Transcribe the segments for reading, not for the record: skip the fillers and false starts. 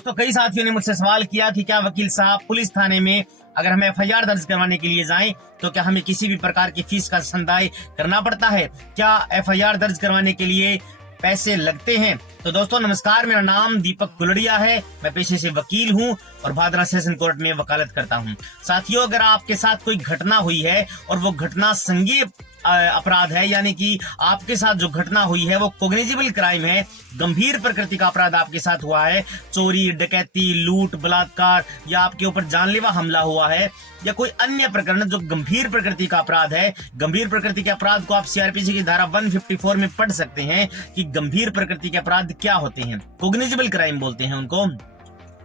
तो कई साथियों ने मुझसे सवाल किया कि क्या वकील साहब पुलिस थाने में अगर हम एफआईआर दर्ज करवाने के लिए जाएं तो क्या हमें किसी भी प्रकार की फीस का संदाय करना पड़ता है? क्या एफआईआर दर्ज करवाने के लिए पैसे लगते हैं? तो दोस्तों नमस्कार, मेरा नाम दीपक गुलड़िया है। मैं पेशे से वकील हूं और भादरा सेशन कोर्ट में वकालत करता हूं। साथियों, अगर आपके साथ कोई घटना हुई है और वो घटना संज्ञेय अपराध है, यानी कि आपके साथ जो घटना हुई है वो कोग्निजिबल क्राइम है, गंभीर प्रकृति का अपराध आपके साथ हुआ है, चोरी, डकैती, लूट, बलात्कार या आपके ऊपर जानलेवा हमला हुआ है या कोई अन्य प्रकरण जो गंभीर प्रकृति का अपराध है। गंभीर प्रकृति के अपराध को आप सीआरपीसी की धारा 154 में पढ़ सकते हैं कि गंभीर प्रकृति के अपराध क्या होते हैं। कोग्निजिबल क्राइम बोलते हैं उनको,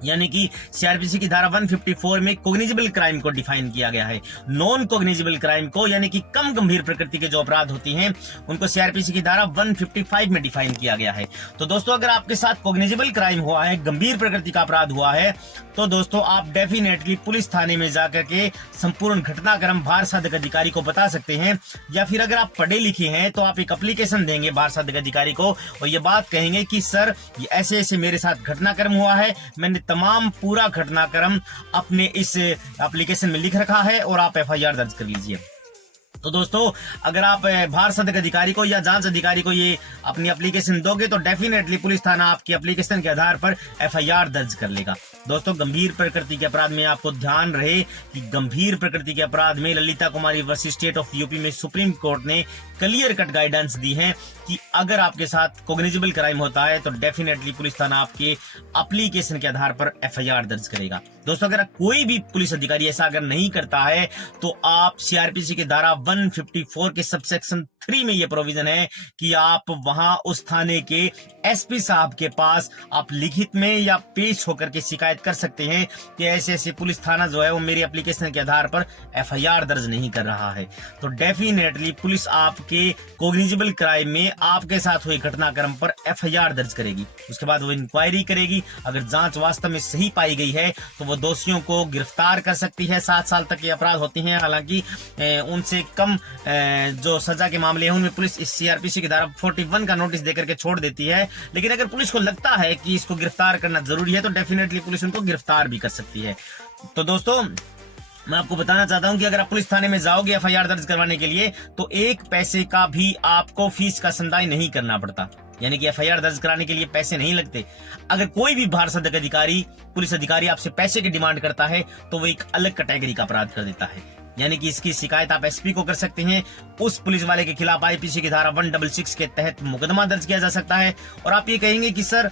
यानी कि सीआरपीसी की धारा 154 में कोग्निजिबल क्राइम को डिफाइन किया गया है। नॉन कोग्निजिबल क्राइम को, यानी कि कम गंभीर प्रकृति के जो अपराध होती हैं, उनको सीआरपीसी की धारा 155 में डिफाइन किया गया है। तो दोस्तों, अगर आपके साथ कोग्निजिबल क्राइम हुआ है, गंभीर प्रकृति का अपराध हुआ है, तो दोस्तों आप डेफिनेटली पुलिस थाने में जाकर के संपूर्ण घटनाक्रम भार साधक अधिकारी को बता सकते हैं। या फिर अगर आप पढ़े लिखे हैं तो आप एक एप्लीकेशन देंगे भार साधक अधिकारी को और ये बात कहेंगे कि सर ये ऐसे ऐसे मेरे साथ घटनाक्रम हुआ है, मैंने तमाम पूरा घटनाक्रम अपने इस एप्लीकेशन में लिख रखा है और आप एफआईआर दर्ज कर लीजिए। तो दोस्तों, अगर आप भार साधक अधिकारी को या जांच अधिकारी को ये अपनी एप्लीकेशन दोगे तो डेफिनेटली पुलिस थाना आपकी एप्लीकेशन के आधार पर एफआईआर दर्ज कर लेगा। दोस्तों, गंभीर प्रकृति के अपराध में आपको ध्यान रहे कि गंभीर प्रकृति के अपराध में ललिता कुमारी वर्सेस स्टेट ऑफ यूपी में सुप्रीम कोर्ट ने क्लियर कट गाइडेंस दी है कि अगर आपके साथ कोग्निजिबल क्राइम होता है तो डेफिनेटली पुलिस थाना आपके एप्लीकेशन के आधार पर एफआईआर दर्ज करेगा। दोस्तों, अगर कोई भी पुलिस अधिकारी ऐसा अगर नहीं करता है तो आप सीआरपीसी की धारा 154 के सबसेक्शन 3 में यह प्रोविजन है कि आप वहां उस थाने के एसपी साहब के पास आप लिखित में या पेश होकर के शिकायत कर सकते हैं कि ऐसे ऐसे पुलिस थाना जो है वो मेरी एप्लीकेशन के आधार पर एफआईआर दर्ज नहीं कर रहा है। तो डेफिनेटली पुलिस आपके कोग्निजिबल क्राइम में आपके साथ हुए घटनाक्रम पर एफआईआर दर्ज करेगी। उसके बाद वो इंक्वायरी करेगी। अगर जांच वास्तव में सही पाई गई है तो वो दोषियों को गिरफ्तार कर सकती है। 7 साल तक के अपराध होते हैं, हालांकि उनसे कम जो सजा के मामले हैं उनमें पुलिस इस सीआरपीसी की धारा 41 का नोटिस देकर के छोड़ देती है। लेकिन अगर पुलिस को लगता है कि इसको गिरफ्तार करना जरूरी है तो डेफिनेटली पुलिस उनको गिरफ्तार भी कर सकती है। तो दोस्तों, मैं आपको बताना चाहता हूं कि अगर आप पुलिस थाने में जाओगे एफआईआर दर्ज करवाने के लिए तो 1 पैसे का भी आपको फीस का संदाय नहीं करना पड़ता, यानी कि एफआईआर दर्ज कराने के लिए पैसे नहीं लगते। अगर कोई भी भार साधक अधिकारी, पुलिस अधिकारी आपसे पैसे की डिमांड करता है तो वो एक अलग कैटेगरी का अपराध कर देता है, यानी कि इसकी शिकायत आप एसपी को कर सकते हैं। उस पुलिस वाले के खिलाफ आईपीसी की धारा 166 के तहत मुकदमा दर्ज किया जा सकता है। और आप ये कहेंगे कि सर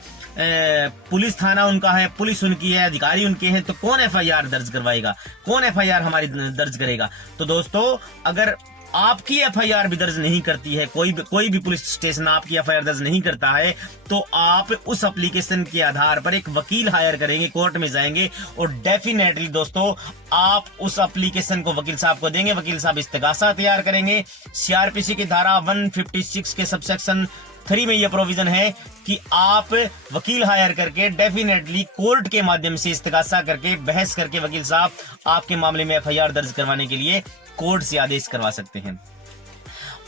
पुलिस थाना उनका है, पुलिस उनकी है, अधिकारी उनके हैं, तो कौन एफआईआर दर्ज करवाएगा, कौन एफआईआर हमारी दर्ज करेगा? तो दोस्तों, अगर आपकी एफआईआर भी दर्ज नहीं करती है, कोई भी पुलिस स्टेशन आपकी एफआईआर दर्ज नहीं करता है, तो आप उस एप्लीकेशन के आधार पर एक वकील हायर करेंगे, कोर्ट में जाएंगे और डेफिनेटली दोस्तों आप उस एप्लीकेशन को वकील साहब को देंगे। वकील साहब इस्तेगासा तैयार करेंगे। सीआरपीसी की धारा 156 के सबसेक्शन 3 में यह प्रोविजन है कि आप वकील हायर करके डेफिनेटली कोर्ट के माध्यम से इस्तेगासा करके बहस करके वकील साहब आपके मामले में एफआईआर दर्ज करवाने के लिए कोर्ट से आदेश करवा सकते हैं।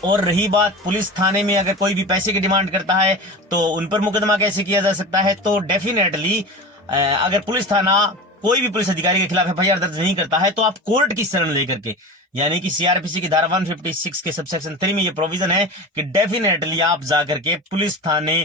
और रही बात पुलिस थाने में अगर कोई भी पैसे की डिमांड करता है तो उन पर मुकदमा कैसे किया जा सकता है? तो डेफिनेटली अगर पुलिस थाना कोई भी पुलिस अधिकारी के खिलाफ एफआईआर दर्ज नहीं करता है तो आप कोर्ट की शरण लेकर के, यानी कि सीआरपीसी की धारा 156 के सबसेक्शन 3 में ये प्रोविजन है कि डेफिनेटली आप जाकर के पुलिस थाने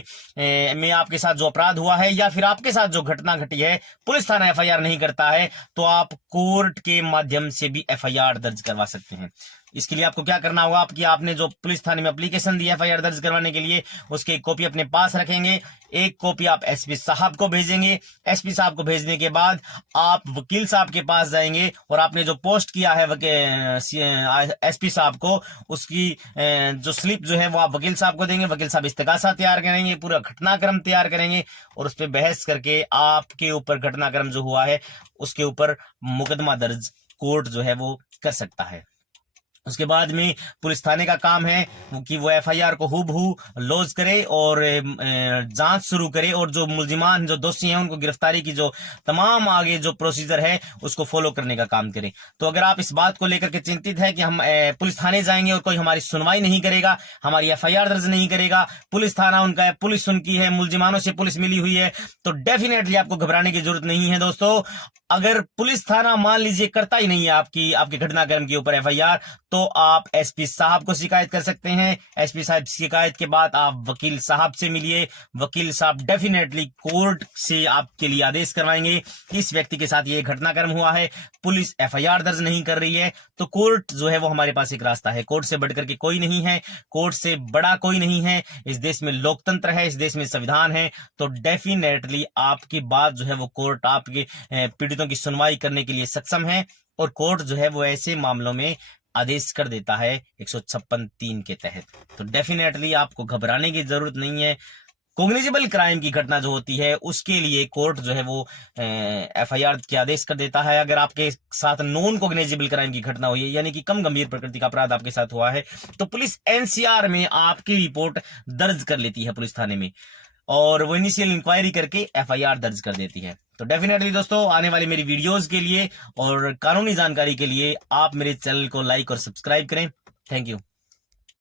में आपके साथ जो अपराध हुआ है या फिर आपके साथ जो घटना घटी है, पुलिस थाना एफआईआर नहीं करता है तो आप कोर्ट के माध्यम से भी एफआईआर दर्ज करवा सकते हैं। इसके लिए आपको क्या करना होगा कि आपने जो पुलिस थाने में एप्लीकेशन दी है एफआईआर दर्ज करवाने के लिए, उसकी एक कॉपी अपने पास रखेंगे। एक कॉपी आप एसपी साहब को भेजेंगे। एसपी साहब को भेजने के बाद आप वकील साहब के पास जाएंगे और आपने जो पोस्ट किया है एसपी साहब को, उसकी जो स्लिप जो है वो आप वकील साहब को देंगे। वकील साहब इस्तेगासा तैयार करेंगे, पूरा घटनाक्रम तैयार करेंगे और उस पर बहस करके आपके ऊपर घटनाक्रम जो हुआ है उसके ऊपर मुकदमा दर्ज कोर्ट जो है वो कर सकता है। उसके बाद में पुलिस थाने का काम है कि वो एफआईआर को हूबहू लॉन्च करे और जांच शुरू करे और जो मुल्जिमान जो दोषी हैं उनको गिरफ्तारी की जो तमाम आगे जो प्रोसीजर है उसको फॉलो करने का काम करे। तो अगर आप इस बात को लेकर के चिंतित है कि हम पुलिस थाने जाएंगे और कोई हमारी सुनवाई नहीं करेगा, हमारी एफआईआर दर्ज नहीं करेगा, पुलिस थाना उनका है, पुलिस उनकी है, मुल्जिमानों से पुलिस मिली हुई है, तो डेफिनेटली आपको घबराने की जरूरत नहीं है दोस्तों। अगर पुलिस थाना मान लीजिए करता ही नहीं है आपके घटनाक्रम के ऊपर एफआईआर, तो आप एसपी साहब को शिकायत कर सकते हैं। एसपी साहब शिकायत के बाद आप वकील साहब से मिलिए, वकील साहब डेफिनेटली कोर्ट से आपके लिए आदेश करवाएंगे कि इस व्यक्ति के साथ ये घटनाक्रम हुआ है, पुलिस एफआईआर दर्ज नहीं कर रही है। तो कोर्ट जो है वो हमारे पास एक रास्ता है, कोर्ट से बढ़कर के कोई नहीं है, कोर्ट से बड़ा कोई नहीं है। इस देश में लोकतंत्र है, इस देश में संविधान है, तो डेफिनेटली आपकी बात जो है वो कोर्ट आपके पीड़ितों की सुनवाई करने के लिए सक्षम है और कोर्ट जो है वो ऐसे मामलों में आदेश कर देता है 156(3) के तहत। तो डेफिनेटली आपको घबराने की जरूरत नहीं है। कोग्निजिबल क्राइम की घटना जो होती है उसके लिए कोर्ट जो है वो एफआईआर के आदेश कर देता है। अगर आपके साथ नॉन कोग्निजिबल क्राइम की घटना हुई है, यानी कि कम गंभीर प्रकृति का अपराध आपके साथ हुआ है, तो पुलिस एनसीआर में आपकी रिपोर्ट दर्ज कर लेती है पुलिस थाने में और वो इनिशियल इंक्वायरी करके एफआईआर दर्ज कर देती है। तो डेफिनेटली दोस्तों आने वाली मेरी वीडियोस के लिए और कानूनी जानकारी के लिए आप मेरे चैनल को लाइक और सब्सक्राइब करें। Thank you.